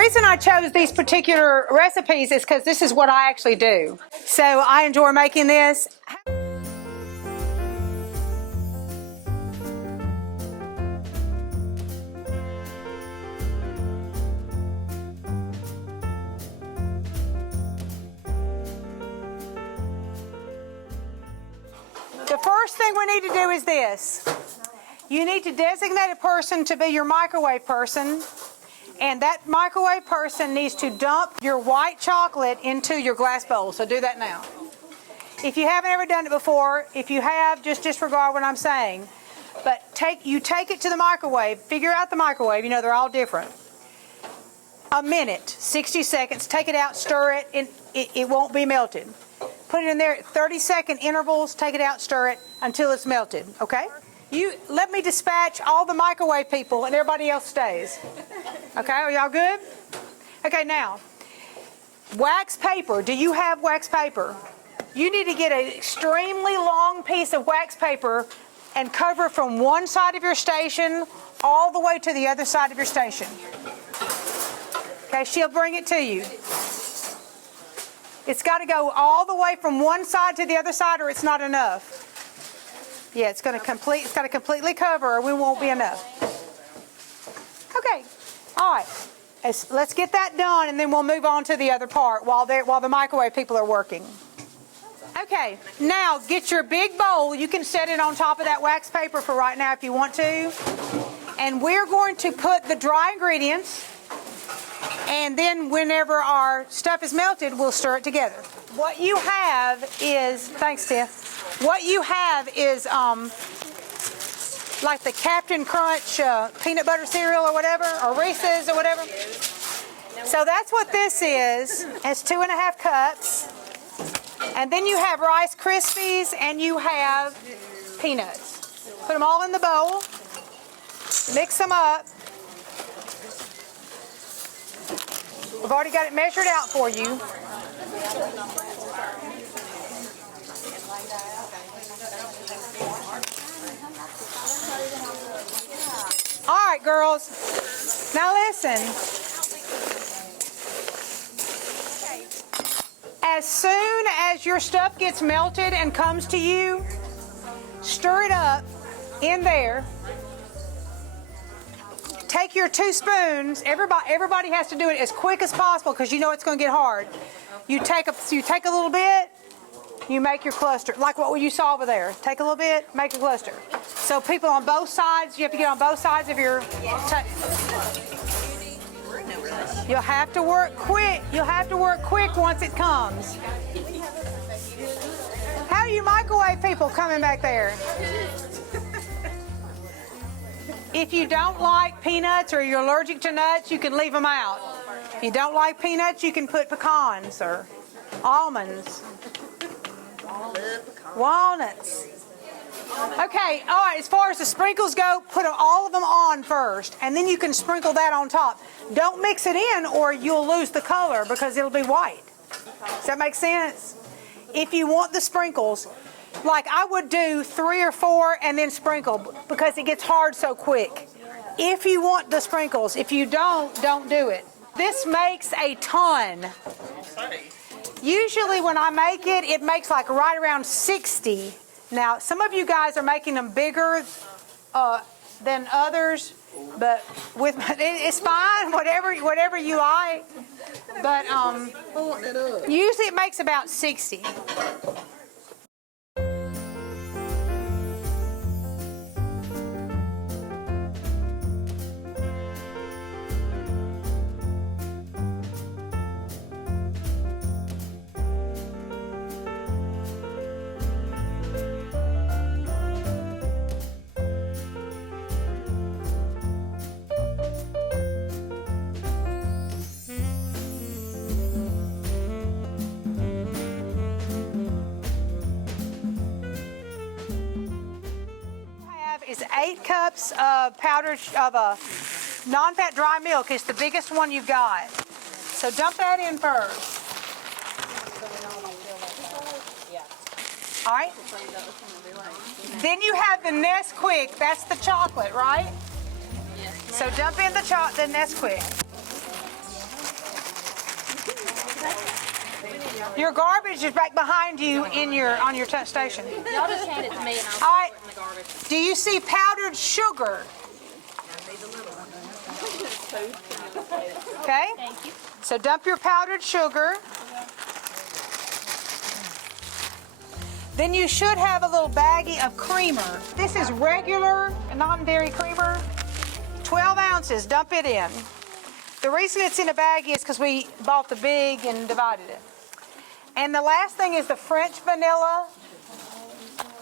reason I chose these particular recipes is because this is what I actually do. So I enjoy making this. The first thing we need to do is this. You need to designate a person to be your microwave person, and that microwave person needs to dump your white chocolate into your glass bowl. So do that now. If you haven't ever done it before, if you have, just disregard what I'm saying. But you take it to the microwave, figure out the microwave, you know they're all different. A minute, 60 seconds, take it out, stir it, and it won't be melted. Put it in there at 30-second intervals, take it out, stir it until it's melted, okay? You let me dispatch all the microwave people and everybody else stays. Okay, are y'all good? Okay, now, wax paper. Do you have wax paper? You need to get an extremely long piece of wax paper and cover it from one side of your station all the way to the other side of your station. Okay, she'll bring it to you. It's got to go all the way from one side to the other side, or it's not enough. Yeah, it's got to completely cover, or we won't be enough. Okay, all right. Let's get that done, and then we'll move on to the other part while the microwave people are working. Okay, now get your big bowl. You can set it on top of that wax paper for right now if you want to. And we're going to put the dry ingredients. And then whenever our stuff is melted, we'll stir it together. What you have is, thanks Tiff, what you have is like the Captain Crunch peanut butter cereal or whatever, or Reese's or whatever. So that's what this is. It's 2.5 cups. And then you have Rice Krispies and you have peanuts. Put them all in the bowl. Mix them up. We've already got it measured out for you. All right, girls. Now listen. As soon as your stuff gets melted and comes to you, stir it up in there. Take your 2 spoons. Everybody has to do it as quick as possible because you know it's going to get hard. You take a little bit, you make your cluster, like what you saw over there. Take a little bit, make a cluster. So people on both sides, you have to get on both sides of your... You'll have to work quick. You'll have to work quick once it comes. How are you microwave people coming back there? If you don't like peanuts or you're allergic to nuts, you can leave them out. If you don't like peanuts, you can put pecans or almonds. Walnuts. Okay, all right, as far as the sprinkles go, put all of them on first, and then you can sprinkle that on top. Don't mix it in or you'll lose the color because it'll be white. Does that make sense? If you want the sprinkles, like I would do 3 or 4 and then sprinkle because it gets hard so quick. If you want the sprinkles, if you don't do it. This makes a ton. Usually when I make it, it makes like right around 60. Now, some of you guys are making them bigger than others, but it's fine, whatever you like. But usually it makes about 60. Is 8 cups of powdered non-fat dry milk. It's the biggest one you've got. So dump that in first. All right. Then you have the Nesquik. That's the chocolate, right? So dump in the Nesquik. Your garbage is back behind you on your station. Y'all just hand it to me and I'll All right. put it in the garbage. Do you see powdered sugar? Okay. Thank you. So dump your powdered sugar. Then you should have a little baggie of creamer. This is regular non-dairy creamer. 12 ounces, dump it in. The reason it's in a baggie is because we bought the big and divided it. And the last thing is the French vanilla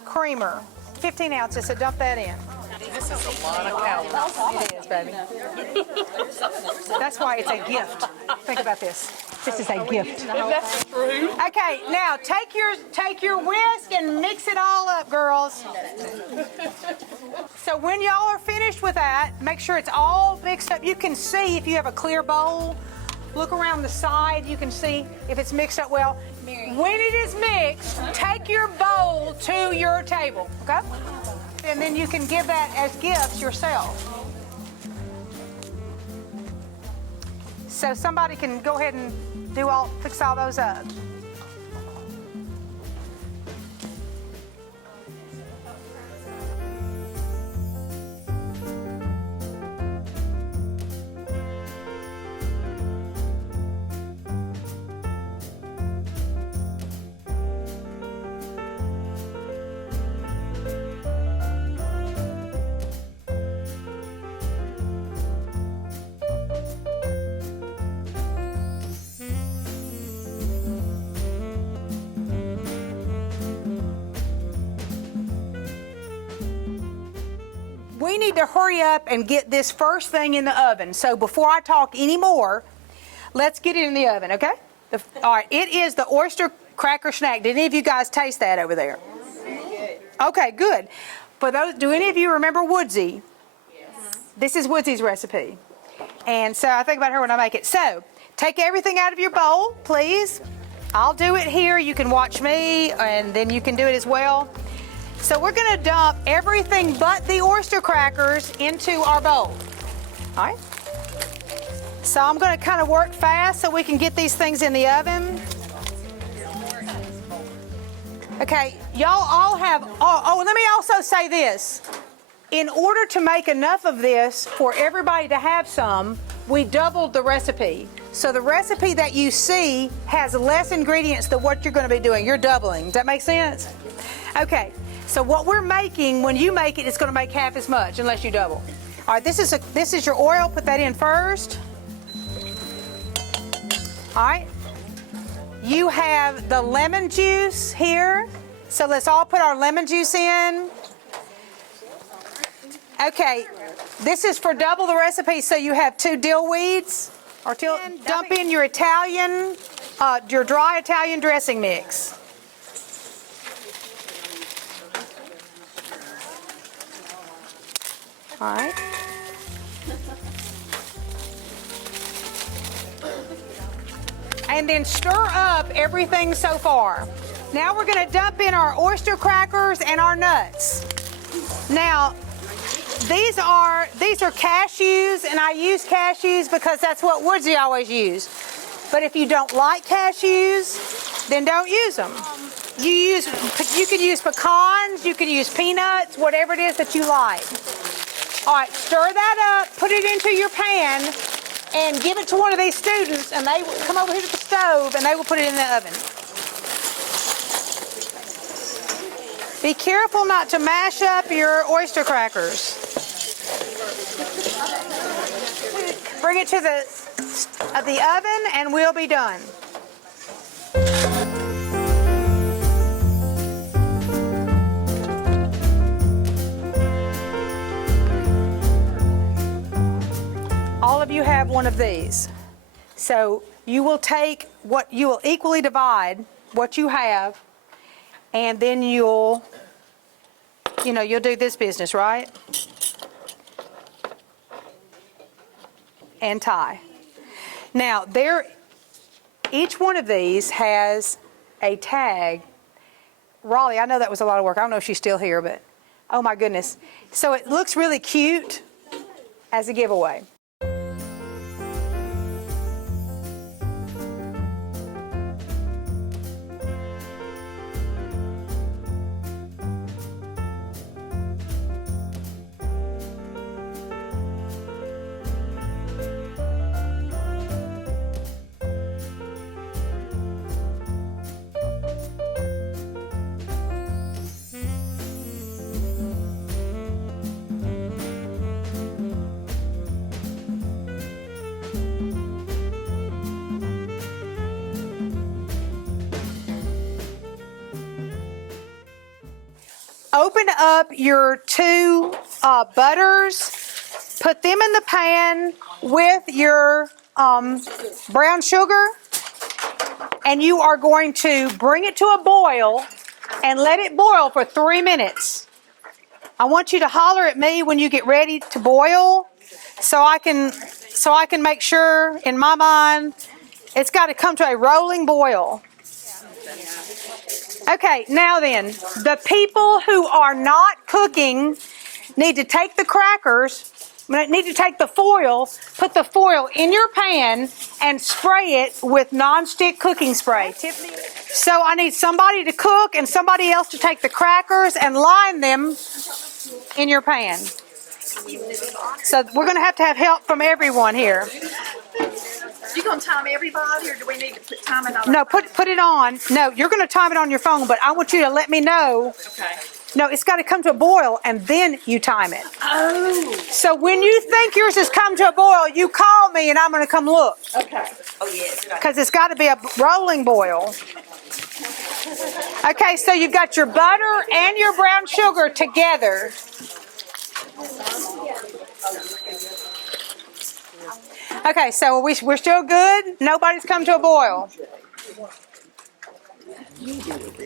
creamer. 15 ounces, so dump that in. This is a lot of calories. It is, baby. That's why it's a gift. Think about this. This is a gift. That's true. Okay, now take your whisk and mix it all up, girls. So when y'all are finished with that, make sure it's all mixed up. You can see if you have a clear bowl. Look around the side. You can see if it's mixed up well. When it is mixed, take your bowl to your table, okay? And then you can give that as gifts yourself. So somebody can go ahead and fix all those up. We need to hurry up and get this first thing in the oven. So before I talk anymore, let's get it in the oven, okay? All right, it is the oyster cracker snack. Did any of you guys taste that over there? Okay, good. For those, do any of you remember Woodsy? Yes. This is Woodsy's recipe. And so I think about her when I make it. So take everything out of your bowl, please. I'll do it here. You can watch me, and then you can do it as well. So we're going to dump everything but the oyster crackers into our bowl. All right. So I'm going to kind of work fast so we can get these things in the oven. Okay, y'all all have, let me also say this. In order to make enough of this for everybody to have some, we doubled the recipe. So the recipe that you see has less ingredients than what you're going to be doing. You're doubling. Does that make sense? Okay. So what we're making, when you make it, it's going to make half as much unless you double. All right, this is your oil. Put that in first. All right. You have the lemon juice here. So let's all put our lemon juice in. Okay, this is for double the recipe, so you have 2 dill weeds. Dump in your your dry Italian dressing mix. All right. And then stir up everything so far. Now we're going to dump in our oyster crackers and our nuts. Now, these are cashews, and I use cashews because that's what Woodsy always used. But if you don't like cashews, then don't use them. You can use pecans, you can use peanuts, whatever it is that you like. All right, stir that up, put it into your pan, and give it to one of these students, and they will come over here to the stove, and they will put it in the oven. Be careful not to mash up your oyster crackers. Bring it to the oven, and we'll be done. All of you have one of these. So you will equally divide what you have, and then you'll do this business, right? And tie. Now, each one of these has a tag. Raleigh, I know that was a lot of work. I don't know if she's still here, but oh my goodness. So it looks really cute as a giveaway. open up your two butters, put them in the pan with your brown sugar, and you are going to bring it to a boil and let it boil for 3 minutes. I want you to holler at me when you get ready to boil so I can make sure in my mind it's got to come to a rolling boil. Okay, now then, the people who are not cooking need to take the crackers, need to take the foil, put the foil in your pan and spray it with nonstick cooking spray. So I need somebody to cook and somebody else to take the crackers and line them in your pan. So we're going to have help from everyone here. You gonna time everybody, or do we need to time it on? No, put it on. No, you're going to time it on your phone, but I want you to let me know. Okay. No, it's got to come to a boil, and then you time it. Oh. So when you think yours has come to a boil, you call me, and I'm going to come look. Okay. Oh yes. Because it's got to be a rolling boil. Okay, so you've got your butter and your brown sugar together. Okay, so we're still good? Nobody's come to a boil.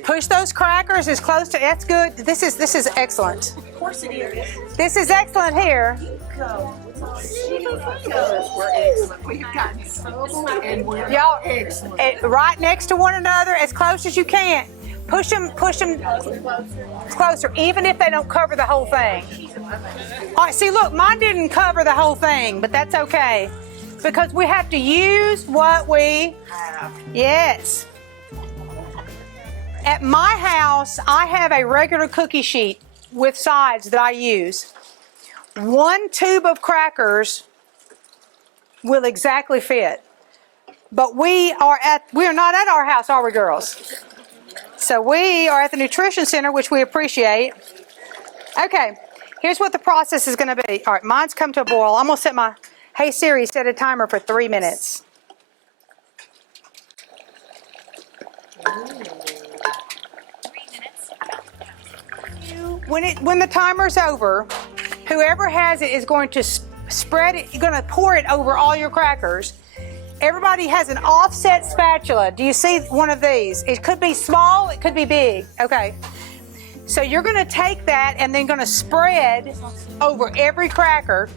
Push those crackers as close to, that's good. This is excellent. Of course it is. This is excellent here. We're excellent. We've gotten trouble and we're Y'all, excellent. right next to one another, as close as you can. Push them closer, even if they don't cover the whole thing. All right, see, look, mine didn't cover the whole thing, but that's okay. Because we have to use what we have. Yes. At my house, I have a regular cookie sheet with sides that I use. 1 tube of crackers will exactly fit. But we are not at our house, are we, girls? So we are at the Nutrition Center, which we appreciate. Okay, here's what the process is going to be. All right, mine's come to a boil. I'm going to set my, hey Siri, set a timer for 3 minutes. When the timer's over, whoever has it is going to spread it, you're going to pour it over all your crackers. Everybody has an offset spatula. Do you see one of these? It could be small, it could be big. Okay. So you're going to take that and then going to spread over every cracker.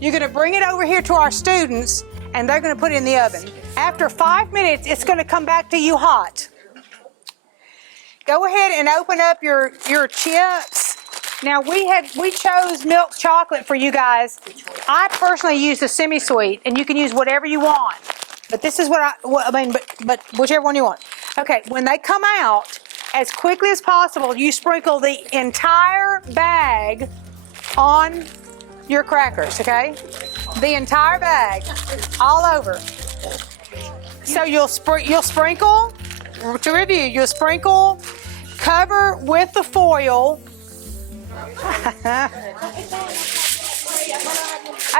You're going to bring it over here to our students, and they're going to put it in the oven. After 5 minutes, it's going to come back to you hot. Go ahead and open up your chips. Now we chose milk chocolate for you guys. I personally use the semi-sweet, and you can use whatever you want. But this is but whichever one you want. Okay, when they come out, as quickly as possible, you sprinkle the entire bag on your crackers, okay? The entire bag, all over. So you'll sprinkle, to review, you'll sprinkle, cover with the foil.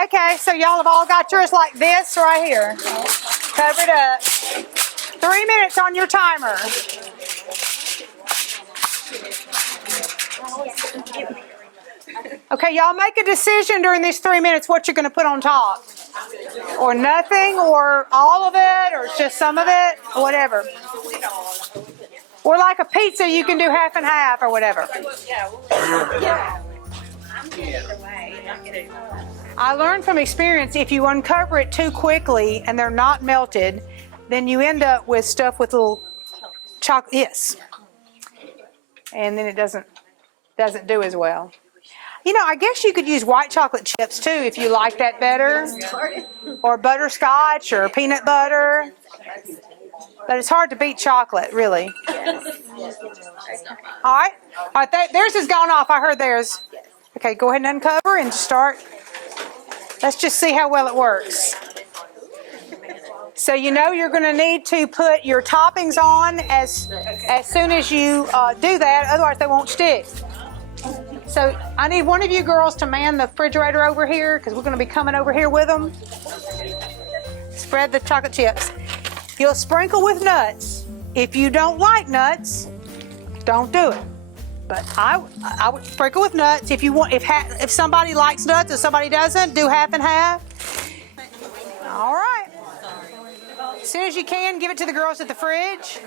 Okay, so y'all have all got yours like this right here. Cover it up. 3 minutes on your timer. Okay, y'all make a decision during these 3 minutes what you're going to put on top. Or nothing, or all of it, or just some of it, or whatever. Or like a pizza, you can do half and half, or whatever. I learned from experience, if you uncover it too quickly and they're not melted, then you end up with stuff with little chocolate. Yes. And then it doesn't do as well. You know, I guess you could use white chocolate chips too if you like that better. Or butterscotch or peanut butter. But it's hard to beat chocolate, really. All right. All right, theirs has gone off. I heard theirs. Okay, go ahead and uncover and start. Let's just see how well it works. So you know you're going to need to put your toppings on as soon as you do that, otherwise they won't stick. So I need one of you girls to man the refrigerator over here because we're going to be coming over here with them. Spread the chocolate chips. You'll sprinkle with nuts. If you don't like nuts, don't do it. But I would sprinkle with nuts if you want. If somebody likes nuts and somebody doesn't, do half and half. All right. As soon as you can, give it to the girls at the fridge.